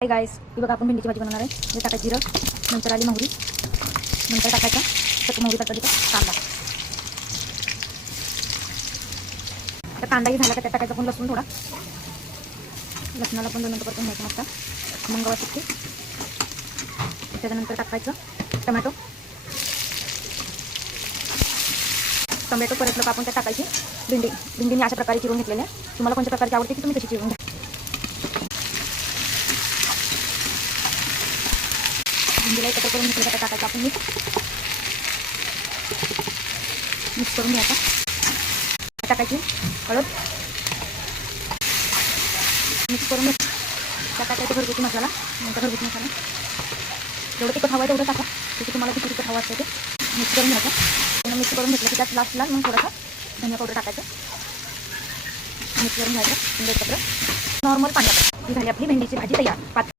Hi guys, ही बघा आपण भेंडीची भाजी बनवणार आहे. हे टाकायचं जिरं, नंतर आली मोहरी, नंतर टाकायचा चटणी मोहरी तडतडीचा कांदा. आता कांदाही झाला का त्यात टाकायचा पण लसूण थोडा. लसणाला पण 2 मिनिटं परतून घ्यायचं मस्त मग गव्हाची ती. त्याच्यानंतर टाकायचं टोमॅटो. टोमॅटो परतलं का आपण त्यात टाकायची भेंडी. भेंडी अशा प्रकारे चिरून घेतलेल्या. तुम्हाला कोणत्या प्रकारची आवडते की तुम्ही तशी चिरून घ्या. भेंडीला एकत्र करून घेतलं तर टाकायचं आपण मिक्स करून घ्यायचा. टाकायची हळद, मिक्स करून त्यात टाकायचं घरगुती मसाला. नंतर घरगुती मसाला जेवढं तिखट हवं आहे तेवढं टाका. तिथे तुम्हाला किती तिखट हवं असतं ते मिक्स करून घ्यायचं. मिक्स करून घेतलं की त्यात लास्टला मग थोडासा धनिया पावडर टाकायचं. मिक्स करून घ्यायचं एकत्र. नॉर्मल पाणी. ही झाली आपली भेंडीची भाजी तयार.